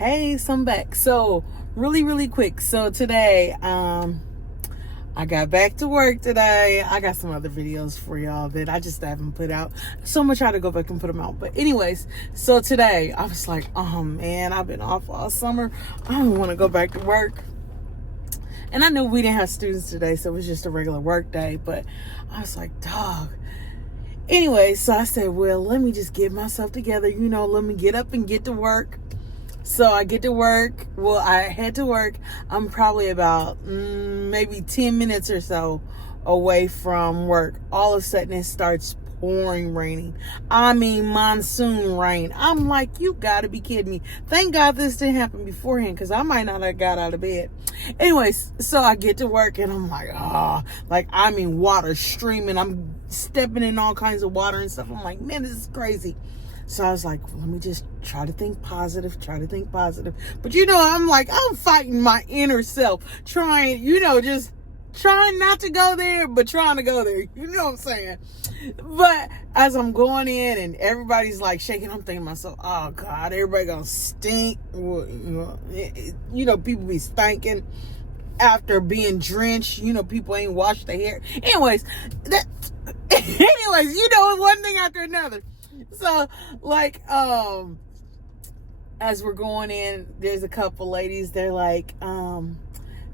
Hey, so I'm back. So really quick. So today, I got back to work today. I got some other videos for y'all that I just haven't put out. So I'm gonna try to go back and put them out. But anyways, so today I was like, oh man, I've been off all summer. I don't want to go back to work. And I knew we didn't have students today, so it was just a regular work day. But I was like, dog. Anyway, so I said, well, let me just get myself together. Let me get up and get to work. So I get to work. Well, I head to work. I'm probably about maybe 10 minutes or so away from work. All of a sudden, it starts pouring raining. I mean, monsoon rain. I'm like, you got to be kidding me. Thank God this didn't happen beforehand, because I might not have got out of bed. Anyways, so I get to work and I'm like, water streaming. I'm stepping in all kinds of water and stuff. I'm like, man, this is crazy. So I was like, let me just try to think positive. But I'm fighting my inner self, trying not to go there, but trying to go there. You know what I'm saying? But as I'm going in and everybody's like shaking, I'm thinking to myself, oh God, everybody gonna stink. People be stinking after being drenched. People ain't washed their hair. Anyways, one thing after another. So, as we're going in, there's a couple ladies. They're like, man,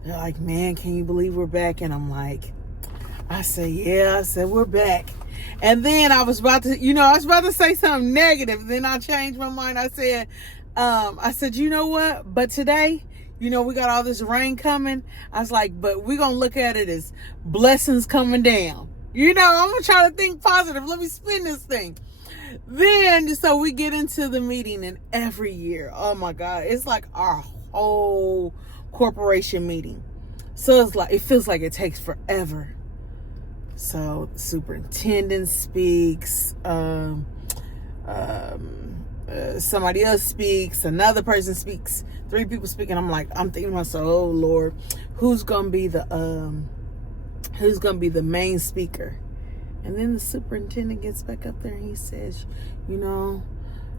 can you believe we're back? And I'm like, I said, we're back. And then I was about to say something negative. Then I changed my mind. I said, you know what? But today, we got all this rain coming. I was like, but we're going to look at it as blessings coming down. I'm going to try to think positive. Let me spin this thing. Then, so we get into the meeting, and every year, oh my God, it's like our whole corporation meeting. So it feels like it takes forever. So the superintendent speaks, somebody else speaks, another person speaks, 3 people speak, and I'm thinking to myself, oh Lord, who's gonna be the main speaker? And then the superintendent gets back up there and he says,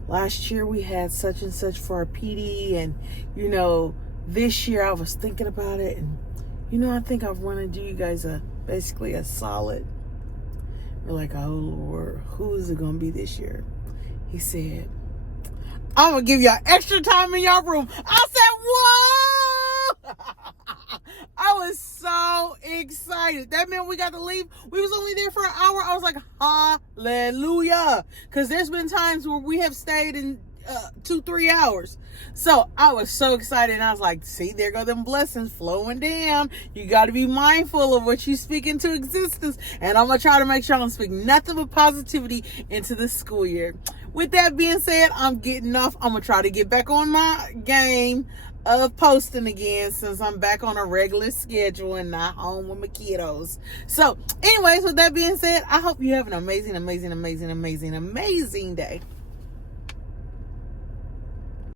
last year we had such and such for our PD, and this year I was thinking about it, and I think I want to do you guys basically a solid. We're like, oh Lord, who is it going to be this year? He said, I'm going to give y'all extra time in y'all room. I said, whoa! I was so excited. That meant we got to leave. We was only there for an hour. I was like, hallelujah. Because there's been times where we have stayed in 2-3 hours. So I was so excited, and I was like, see, there go them blessings flowing down. You got to be mindful of what you speak into existence, and I'm gonna try to make sure I don't speak nothing but positivity into this school year. With that being said, I'm getting off. I'm gonna try to get back on my game of posting again, since I'm back on a regular schedule and not home with my kiddos. So anyways, with that being said, I hope you have an amazing day.